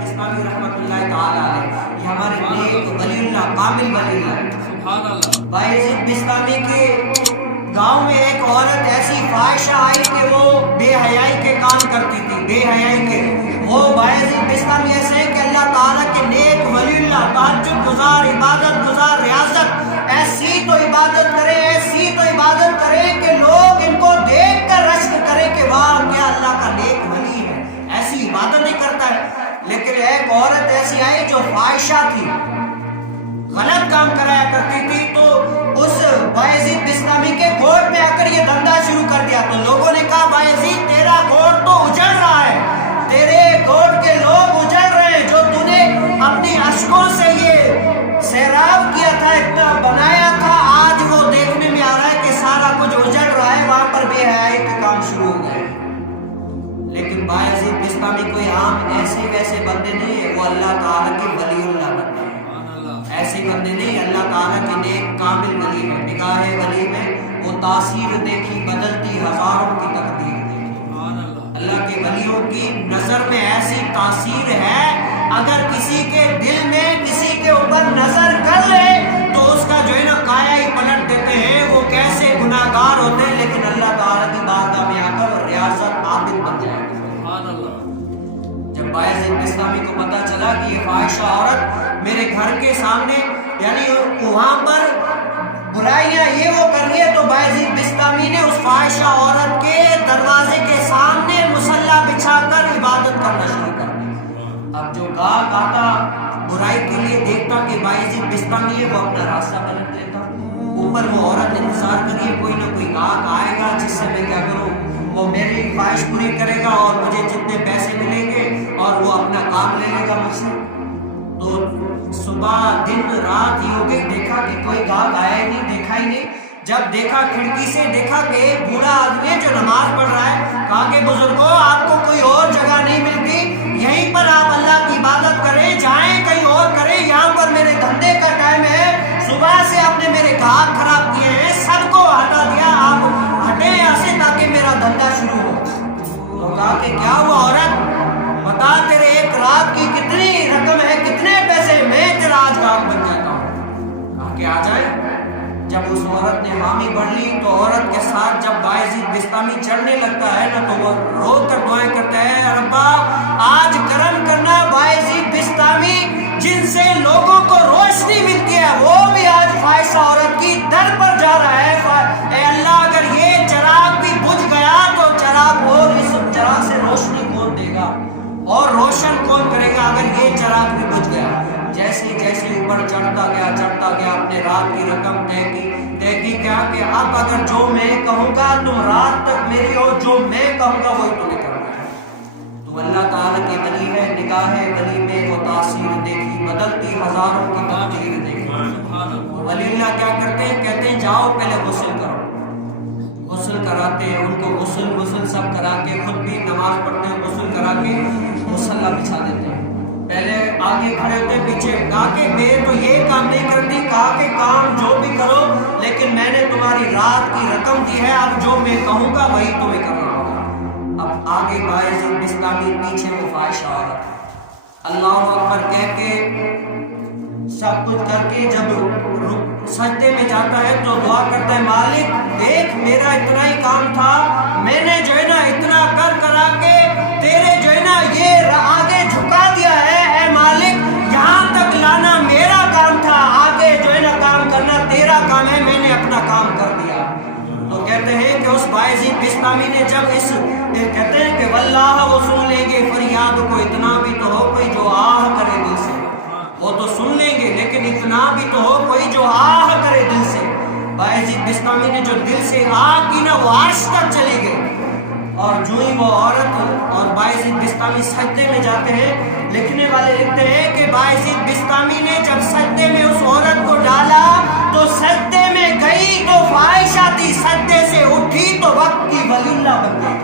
بستامی رحمۃ اللہ تعالی علیہ، یہ ہمارے نیک ولی اللہ، کامل ولی اللہ، سبحان اللہ۔ بایزید بستامی کے گاؤں میں ایک عورت ایسی فاحشہ آئی کہ وہ بے حیائی کے کام کرتی تھی، بے حیائی کے۔ وہ بایزید بستامی ایسے ہیں کہ اللہ تعالیٰ کے نیک ولی اللہ، تہجد گزار، عبادت گزار، ریاضت، ایسی تو عبادت کرے، ایسی تو عبادت کرے کہ لوگ ان کو دیکھ کر رشک کرے کہ واہ کیا اللہ کا نیک ولی ہے، ایسی عبادت نہیں کرتا ہے۔ لیکن ایک عورت ایسی آئی جو فاحشہ تھی، غلط کام کرایا کرتی تھی، تو اس بایزید بستامی کے گھوٹ میں آ کر یہ دھندا شروع کر دیا۔ تو لوگوں نے کہا بایزید تیرا گھوٹ تو اجڑ رہا ہے، تیرے گھوٹ کے لوگ اجڑ رہے ہیں، جو تو نے اپنی اشکوں سے یہ سیراب کیا تھا، اتنا بنایا تھا، آج وہ دیکھنے میں آ رہا ہے کہ سارا کچھ اجڑ رہا ہے، وہاں پر بے حیائی کے کام شروع ہو گئے۔ لیکن بایزید بستامی کوئی عام ایسے ویسے بندے نہیں ہے، وہ اللہ تعالیٰ کے ولی اللہ بندے ہیں، ایسے بندے نہیں، اللہ تعالیٰ کے نیک کامل ولی ہیں۔ نگاہ ولی میں وہ تاثیر دیکھی، بدلتی ہزاروں کی تقدیر دیکھی۔ اللہ کے ولیوں کی نظر میں ایسی تاثیر ہے، اگر کسی کے دل میں کسی کے اوپر نظر کر لے تو اس کا جو ہے نا کایا ہی پلٹ دیتے ہیں، وہ کیسے گناہگار ہوتے ہیں، لیکن اللہ تعالیٰ کی بارگاہ میں آ کر ریاضت عابد بن جائے۔ جب بایزید بستامی کو پتا چلا کہ یہ فاحشہ عورت میرے گھر کے سامنے، یعنی وہاں پر برائیاں یہ وہ کر رہی ہے، تو بایزید بستامی نے اس فاحشہ عورت کے دروازے کے سامنے مصلی بچھا کر عبادت کرنا شروع کر دی۔ اب جو گاہک آتا برائی کے لیے دیکھتا کہ بایزید بستامی ہے، وہ اپنا راستہ پلٹ دیتا۔ اوپر وہ عورت انتظار کریے کوئی نہ کوئی گاہک آئے گا جس سے میں کیا کروں، وہ میری خواہش پوری کرے گا اور مجھے جتنے پیسے ملیں گے اور وہ اپنا کام لے لے گا مجھ سے۔ تو صبح دن رات ہی ہو گئی، دیکھا کہ کوئی گاہک آیا ہی نہیں، دیکھا ہی نہیں۔ جب دیکھا کھڑکی سے، دیکھا کہ ایک بوڑھا آدمی ہے جو نماز پڑھ رہا ہے، کہا کہ بزرگوں آپ کو کوئی اور جگہ نہیں ملتی، یہیں پر آپ اللہ کی عبادت کریں، جائیں کہیں اور کریں، یہاں پر میرے دھندے کا ٹائم ہے، صبح سے آپ نے میرے گاہک خراب کیے ہیں، سب کو ہٹا دیا، آپ ہٹیں یہاں سے تاکہ میرا دھندا شروع ہو۔ تو کہا کہ کیا ہوا عورت، بتا تیرے ایک رات کی کتنی رقم ہے، کتنے پیسے، میں تیرا آج گاہک بن جاتا ہوں۔ کہا کہ آ جائے۔ جب اس عورت نے حامی بڑھ لی تو عورت کے ساتھ جب بایزید بستامی چڑھنے لگتا ہے نا، تو وہ رو کر دعائیں کرتا ہے، ربا آج کرم کرنا، بایزید بستامی جن سے لوگوں کو روشنی ملتی ہے وہ بھی آج فاحشہ عورت کی در پر جا رہا ہے۔ اے اللہ اگر یہ چراغ بھی بجھ گیا تو چراغ اور اس چراغ سے روشنی کون دے گا اور روشن کون کرے گا اگر یہ چراغ بھی بجھ گیا۔ جیسے جیسے اوپر چڑھتا گیا اپنے رات کی رقم طے کی کیا کہ اب اگر جو میں کہوں گا تم رات تک میری ہو، جو میں کہوں گا وہی تمہیں کرنا ہے۔ تو اللہ تعالیٰ کی ولی ہے، نگاہ ولی میں وہ تاثیر دیکھی، بدلتی ہزاروں کی تقدیر دیکھی۔ ولی اللہ کیا کرتے ہیں، کہتے ہیں جاؤ پہلے غسل کرو، غسل کراتے ہیں ان کو، غسل سب کرا کے، خود بھی نماز پڑھتے ہیں، غسل کرا کے مصلی بچھا دیتے ہیں، پہلے آگے کھڑے ہوتے ہیں پیچھے۔ کہا کہ میں تو یہ کام نہیں کرتی، کہا کہ کام جو بھی کرو لیکن میں نے تمہاری رات کی رقم دی ہے، اب جو میں کہوں گا وہی تمہیں کرنا ہوگا۔ اب آگے بایزید بستامی، پیچھے وہ فاحشہ عورت، اللہ اکبر کہہ کے سب کچھ کر کے جب سجدے میں جاتا ہے تو دعا کرتا ہے، مالک دیکھ میرا اتنا ہی کام تھا، میں نے جو ہے نا اتنا کرا کے تیرے جو ہے نا یہ آگے جھکا دیا ہے، اے مالک یہاں تک لانا میرا کام تھا، آگے جو ہے نا کام کرنا تیرا کام ہے، میں نے اپنا کام کر دیا۔ تو کہتے ہیں کہ اس بایزید بستامی نے جب کہتے ہیں کہ واللہ وہ سن لیں گے فریاد کو، اتنا بھی تو ہو کوئی جو آہ کرے دل سے، وہ تو سن لیں گے لیکن اتنا بھی تو ہو کوئی جو آہ کرے دل سے۔ بایزید بستامی نے جو دل سے آہ کی نا وہ عرش تک چلی گئی، اور جو ہی وہ عورت اور بایزید بستامی سجدے میں جاتے ہیں، لکھنے والے لکھتے ہیں کہ بایزید بستامی نے جب سجدے میں اس عورت کو ڈالا تو سجدے میں گئی تو فاحشہ تھی، سجدے سے اٹھی تو وقت کی ولی اللہ بن گئی،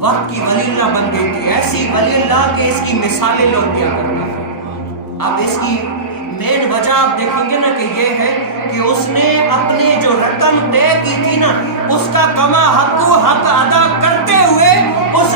وقت کی ولی اللہ بن گئی تھی، ایسی ولی اللہ کہ اس کی مثالیں لوگ دیا کرتے ہیں۔ اب اس کی مین وجہ آپ دیکھیں گے نا کہ یہ ہے کہ اس نے اپنی جو رقم طے کی تھی نا، اس کا کما حق ادا کرتے ہوئے اس